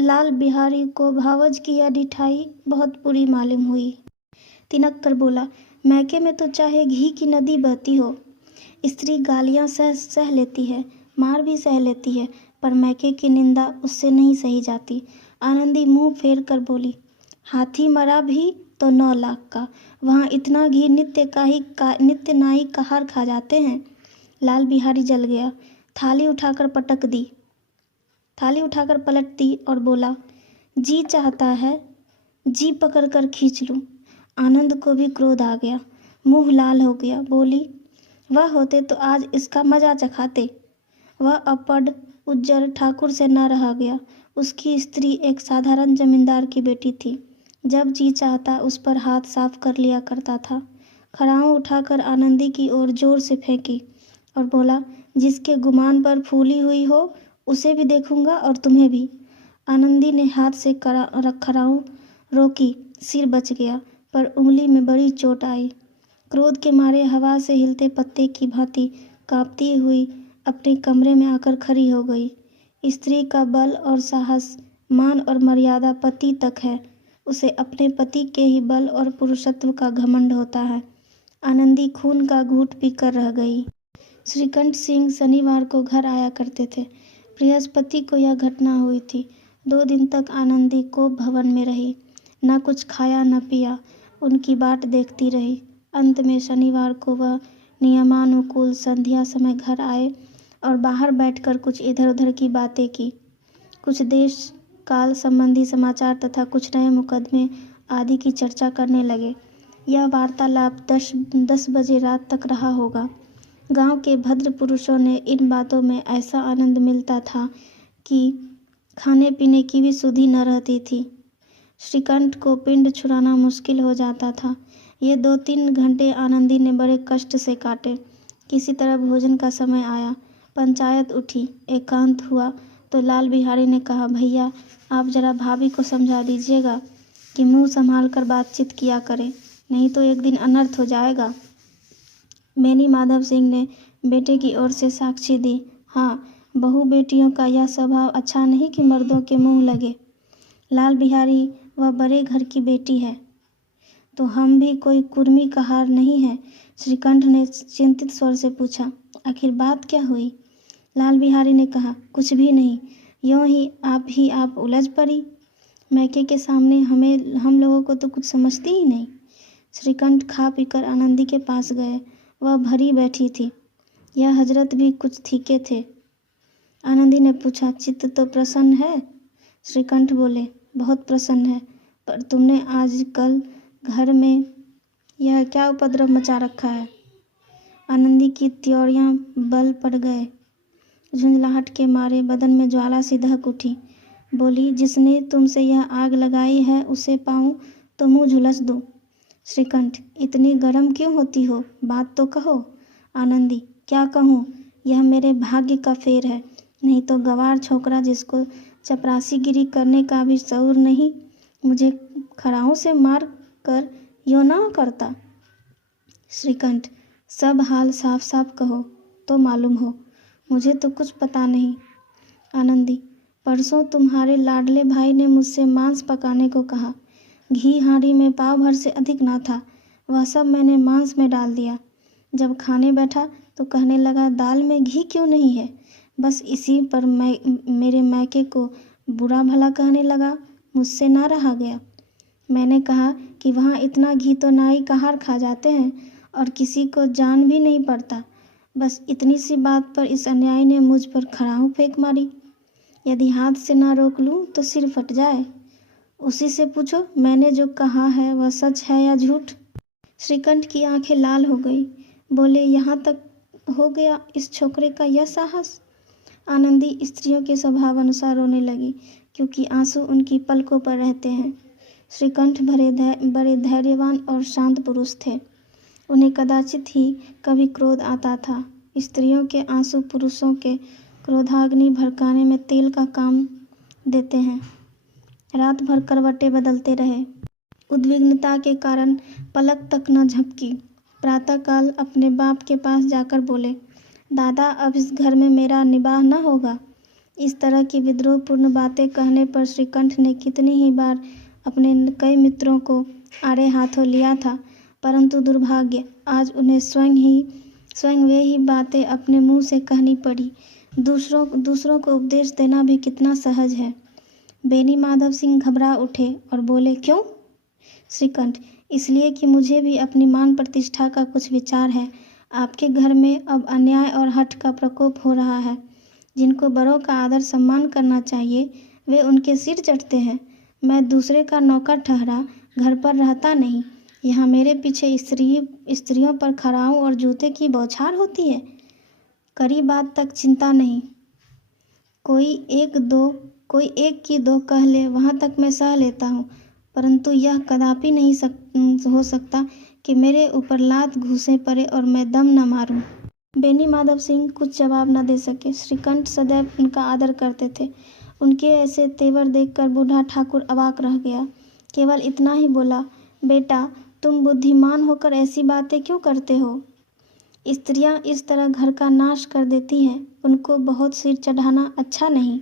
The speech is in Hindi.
लाल बिहारी को भावज की यह ढिठाई बहुत बुरी मालूम हुई। तिनक कर बोला, मैके में तो चाहे घी की नदी बहती हो, स्त्री गालियां सह सह लेती है, मार भी सह लेती है, पर मैके की निंदा उससे नहीं सही जाती। आनंदी मुंह फेर कर बोली, हाथी मरा भी तो 9 लाख का, वहाँ इतना घी नित्य नाई कहार खा जाते हैं। लाल बिहारी जल गया। थाली उठाकर पलट दी और बोला, जी चाहता है जी पकड़ कर खींच लूं। आनंद को भी क्रोध आ गया, मुंह लाल हो गया। बोली, वह होते तो आज इसका मजा चखाते। वह अपढ़ उज्जर ठाकुर से न रहा गया। उसकी स्त्री एक साधारण जमींदार की बेटी थी। जब जी चाहता उस पर हाथ साफ कर लिया करता था। खड़ाऊं उठाकर आनंदी की ओर जोर से फेंकी और बोला, जिसके गुमान पर फूली हुई हो उसे भी देखूंगा और तुम्हें भी। आनंदी ने हाथ से खड़ाऊं रोकी, सिर बच गया, पर उंगली में बड़ी चोट आई। क्रोध के मारे हवा से हिलते पत्ते की भांति कांपती हुई अपने कमरे में आकर खड़ी हो गई। स्त्री का बल और साहस, मान और मर्यादा पति तक है। उसे अपने पति के ही बल और पुरुषत्व का घमंड होता है। आनंदी खून का घूंट पीकर रह गई। श्रीकंठ सिंह शनिवार को घर आया करते थे। बृहस्पति को यह घटना हुई थी। 2 दिन तक आनंदी कोप भवन में रही, न कुछ खाया न पिया, उनकी बाट देखती रही। अंत में शनिवार को वह नियमानुकूल संध्या समय घर आए और बाहर बैठकर कुछ इधर उधर की बातें की। कुछ देश काल संबंधी समाचार तथा कुछ नए मुकदमे आदि की चर्चा करने लगे। यह वार्तालाप 10 बजे रात तक रहा होगा। गांव के भद्र पुरुषों ने इन बातों में ऐसा आनंद मिलता था कि खाने पीने की भी सुधि न रहती थी। श्रीकंठ को पिंड छुड़ाना मुश्किल हो जाता था। ये 2-3 घंटे आनंदी ने बड़े कष्ट से काटे। किसी तरह भोजन का समय आया, पंचायत उठी, एकांत हुआ तो लाल बिहारी ने कहा, भैया आप जरा भाभी को समझा दीजिएगा कि मुंह संभाल कर बातचीत किया करे, नहीं तो एक दिन अनर्थ हो जाएगा। बेनी माधव सिंह ने बेटे की ओर से साक्षी दी। हाँ, बहू बेटियों का यह स्वभाव अच्छा नहीं कि मर्दों के मुंह लगे। लाल बिहारी, वह बड़े घर की बेटी है तो हम भी कोई कुर्मी कहार नहीं है। श्रीकंठ ने चिंतित स्वर से पूछा, आखिर बात क्या हुई? लाल बिहारी ने कहा, कुछ भी नहीं, यूं ही आप उलझ पड़ी। मैके के सामने हम लोगों को तो कुछ समझती ही नहीं। श्रीकंठ खा पीकर आनंदी के पास गए। वह भरी बैठी थी। यह हजरत भी कुछ ठीके थे। आनंदी ने पूछा, चित्त तो प्रसन्न है? श्रीकंठ बोले, बहुत प्रसन्न है, पर तुमने आजकल घर में यह क्या उपद्रव मचा रखा है? आनंदी की त्योरियां बल पड़ गए। झुंझलाहट के मारे बदन में ज्वाला सी दहक उठी। बोली, जिसने तुमसे यह आग लगाई है उसे पाऊं तो मुंह झुलस दूं। श्रीकंठ, इतनी गर्म क्यों होती हो? बात तो कहो। आनंदी, क्या कहूँ, यह मेरे भाग्य का फेर है, नहीं तो गवार छोकरा जिसको चपरासीगिरी करने का भी शऊर नहीं, मुझे खड़ाऊं से मार कर यो ना करता। श्रीकंठ, सब हाल साफ साफ कहो तो मालूम हो, मुझे तो कुछ पता नहीं। आनंदी, परसों तुम्हारे लाडले भाई ने मुझसे मांस पकाने को कहा। घी हांडी में पाव भर से अधिक ना था, वह सब मैंने मांस में डाल दिया। जब खाने बैठा तो कहने लगा, दाल में घी क्यों नहीं है? बस इसी पर मेरे मैके को बुरा भला कहने लगा। मुझसे ना रहा गया। मैंने कहा कि वहाँ इतना घी तो नाई कहार खा जाते हैं और किसी को जान भी नहीं पड़ता। बस इतनी सी बात पर इस अन्यायी ने मुझ पर खड़ाऊं फेंक मारी। यदि हाथ से ना रोक लूँ तो सिर फट जाए। उसी से पूछो मैंने जो कहा है वह सच है या झूठ। श्रीकंठ की आंखें लाल हो गई। बोले, यहाँ तक हो गया इस छोकरे का यह साहस? आनंदी स्त्रियों के स्वभाव अनुसार रोने लगी, क्योंकि आंसू उनकी पलकों पर रहते हैं। श्रीकंठ बड़े धैर्यवान और शांत पुरुष थे। उन्हें कदाचित ही कभी क्रोध आता था। स्त्रियों के आंसू पुरुषों के क्रोधाग्नि भड़काने में तेल का काम देते हैं। रात भर करवटें बदलते रहे। उद्विग्नता के कारण पलक तक न झपकी। प्रातःकाल अपने बाप के पास जाकर बोले, दादा अब इस घर में मेरा निबाह न होगा। इस तरह की विद्रोहपूर्ण बातें कहने पर श्रीकंठ ने कितनी ही बार अपने कई मित्रों को आड़े हाथों लिया था, परंतु दुर्भाग्य आज उन्हें स्वयं वे ही बातें अपने मुंह से कहनी पड़ी। दूसरों को उपदेश देना भी कितना सहज है। बेनी माधव सिंह घबरा उठे और बोले, क्यों? श्रीकंठ, इसलिए कि मुझे भी अपनी मान प्रतिष्ठा का कुछ विचार है। आपके घर में अब अन्याय और हठ का प्रकोप हो रहा है। जिनको बड़ों का आदर सम्मान करना चाहिए वे उनके सिर चढ़ते हैं। मैं दूसरे का नौकर ठहरा घर पर रहता नहीं। यहाँ मेरे पीछे स्त्रियों पर खड़ाऊं और जूते की बौछार होती है। कड़ी बात तक चिंता नहीं, कोई एक की दो कह ले वहाँ तक मैं सह लेता हूँ, परंतु यह कदापि नहीं हो सकता कि मेरे ऊपर लात घूंसे पड़े और मैं दम न मारूं। बेनी माधव सिंह कुछ जवाब न दे सके। श्रीकंठ सदैव उनका आदर करते थे। उनके ऐसे तेवर देखकर बूढ़ा ठाकुर अवाक रह गया। केवल इतना ही बोला, बेटा, तुम बुद्धिमान होकर ऐसी बातें क्यों करते हो? स्त्रियां इस तरह घर का नाश कर देती हैं, उनको बहुत सिर चढ़ाना अच्छा नहीं।